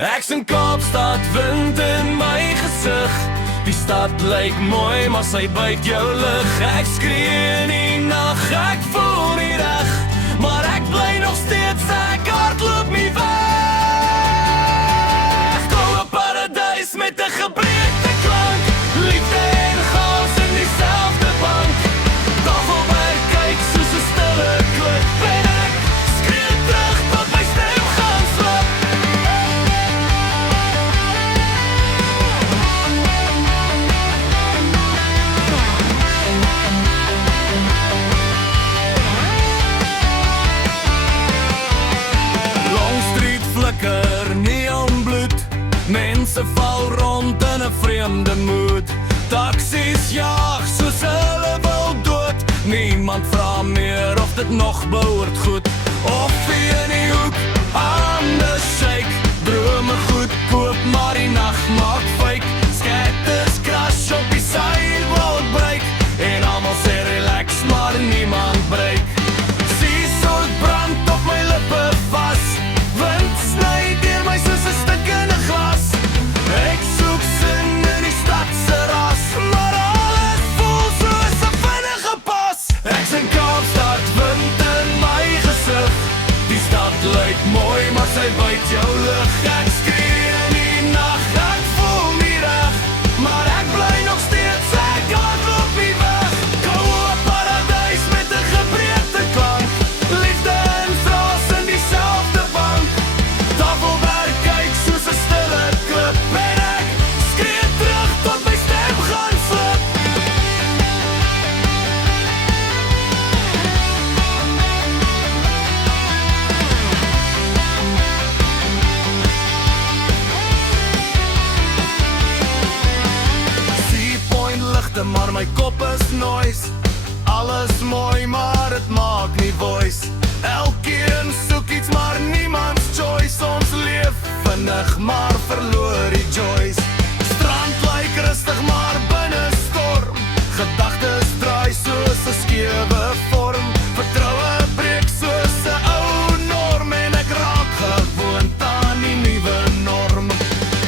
Ek sien Kaapstad, wind in my gesig. Die stad lyk mooi, maar sy byt jou lig. Ek skree in die nag, ek voel nie reg, maar ek bly nog steeds, ek hardloop nie weg. Goue paradys met 'n gebreekte klank, liefde en chaos in dieselfde bank. Tafelberg kyk soos 'n stille klip en ek skree terug tot my stem gaan slap. Flikker, neonbloed, mense val rond in 'n vreemde moed. Taksies jaag soos hulle wil dood. Niemand vra meer of dit nog behoort goed. Of wie in die hoek, hande shake. Drome goed koop, maar die nacht maak fake. Sketters crash op die sidewalk break. En almal sê relax, maar niemand breek. Seesoort brand op my lippe vas. Wind sny deur my soos 'n stikkende glas. Ek soek sin in die stadse ras, maar alles voel soos 'n vinnige pas. Ek sien Kaapstad, wind in my gesig. Die stad lyk mooi, maar sy byt jou lig. Ek skree in die nag, ek voel nie reg, maar ek bly nog steeds, ek hardloop nie weg. Goue paradys met 'n gebreekte klank, liefde en chaos in dieselfde bank. Tafelberg kyk soos 'n stille klip en ek skree terug tot my stem gaan slip. Seapoint ligte, maar my kop is noise. Alles mooi, maar het maak nie voice. Elkeen soek iets, maar niemands choice. Ons leef vinnig, maar verloor die joys. Strand lyk rustig, maar binne storm. Gedagtes draai soos 'n skewe vorm. Vertroue breek soos 'n ou norm en ek raak gewoond aan die nuwe norm.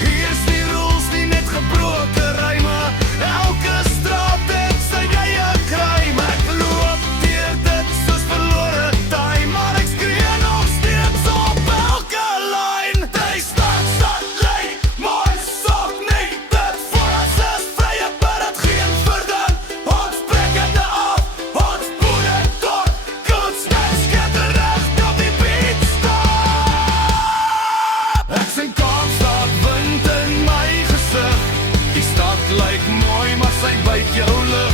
Hier's die rules, nie net gebroke ryme. Elke straat het sy eie crime. Ek loop deur dit soos verlore time, maar ek skree nog steeds op elke lyn. Die stad lyk mooi, sok nie dit voor ons is vrye, maar het geen verdien. Ons breek het af, ons boer het door. Kunstmens skitterig op die beat stap. Ek sien Kaapstad, wind in my gesig. Die stad lyk mooi, maar sy byt jou lig.